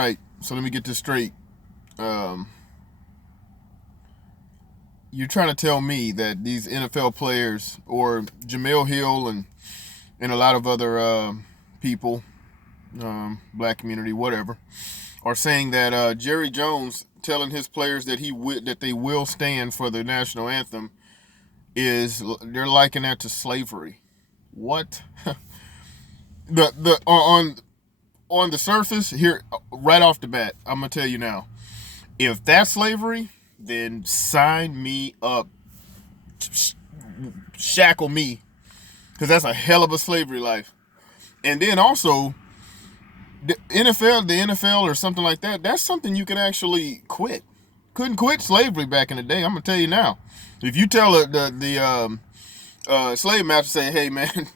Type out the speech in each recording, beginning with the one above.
right. So let me get this straight. Um, you're trying to tell me that these NFL players or Jamel Hill and a lot of other people, black community, whatever, are saying that Jerry Jones telling his players that that they will stand for the national anthem is they're likening that to slavery. What? On the surface here, right off the bat, I'm gonna tell you now. If that's slavery, then sign me up, shackle me, because that's a hell of a slavery life. And then also, the NFL or something like that, that's something you can actually quit. Couldn't quit slavery back in the day. I'm gonna tell you now. If you tell the slave master, say, hey man,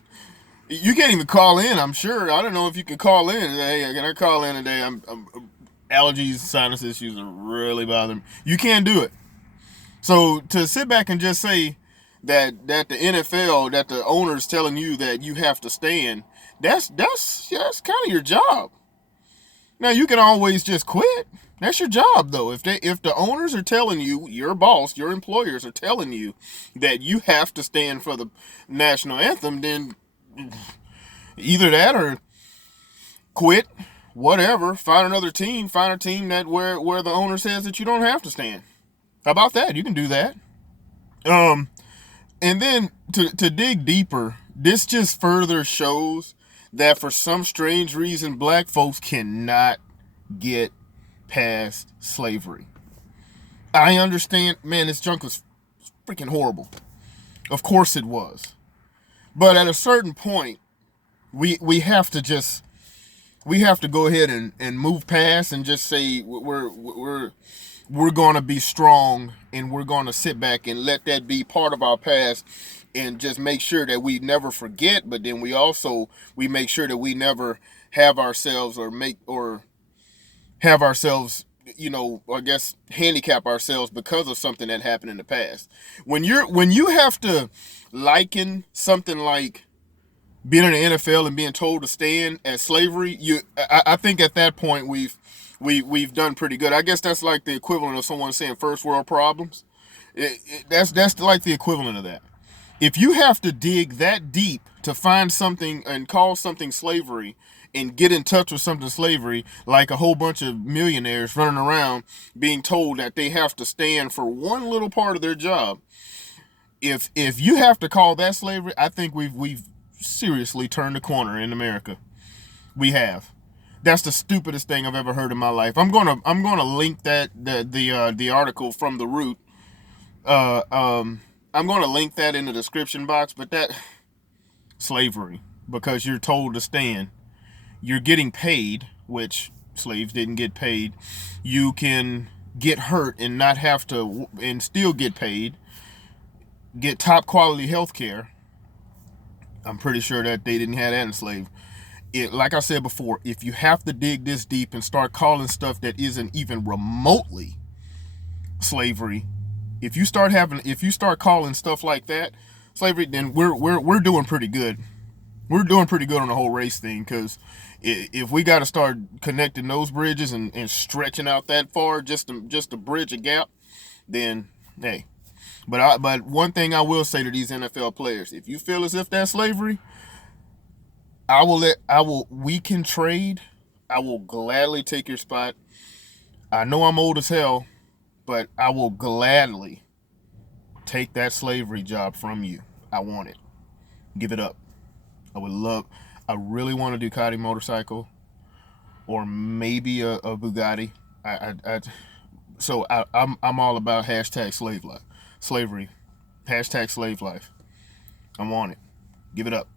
you can't even call in. I'm sure. I don't know if you can call in. Hey, can I call in today? I'm allergies, sinus issues are really bothering me. You can't do it. So to sit back and just say that the NFL, that the owner's telling you that you have to stand, that's kind of your job. Now you can always just quit. That's your job though. If the owners are telling you, your boss, your employers are telling you that you have to stand for the national anthem, then either that or quit, whatever, find another team, find a team that where the owner says that you don't have to stand. How about that? You can do that. And then to dig deeper, this just further shows that for some strange reason, black folks cannot get past slavery. I understand, man, this junk was freaking horrible. Of course it was. But at a certain point, we have to go ahead and move past and just say we're going to be strong and we're going to sit back and let that be part of our past and just make sure that we never forget, but then we make sure that we never have ourselves I guess handicap ourselves because of something that happened in the past. When you have to liken something like being in the NFL and being told to stand as slavery, I think at that point we've done pretty good. I guess that's like the equivalent of someone saying first world problems. That's like the equivalent of that. If you have to dig that deep to find something and call something slavery and get in touch with something slavery, like a whole bunch of millionaires running around being told that they have to stand for one little part of their job, if you have to call that slavery, I think we've seriously turned the corner in America. We have. That's the stupidest thing I've ever heard in my life. I'm gonna link the article from The Root. I'm gonna link that in the description box. But that slavery, because you're told to stand, you're getting paid, which slaves didn't get paid. You can get hurt and not have to, and still get paid. Get top quality health care. I'm pretty sure that they didn't have that enslaved. Like I said before, if you have to dig this deep and start calling stuff that isn't even remotely slavery, if you start calling stuff like that slavery, then we're doing pretty good. We're doing pretty good on the whole race thing, because if we got to start connecting those bridges and stretching out that far just to bridge a gap, then hey. But one thing I will say to these NFL players, if you feel as if that's slavery, we can trade. I will gladly take your spot. I know I'm old as hell, but I will gladly take that slavery job from you. I want it. Give it up. I really want a Ducati motorcycle, or maybe a Bugatti. I'm all about #slavery, #slave life. I want it. Give it up.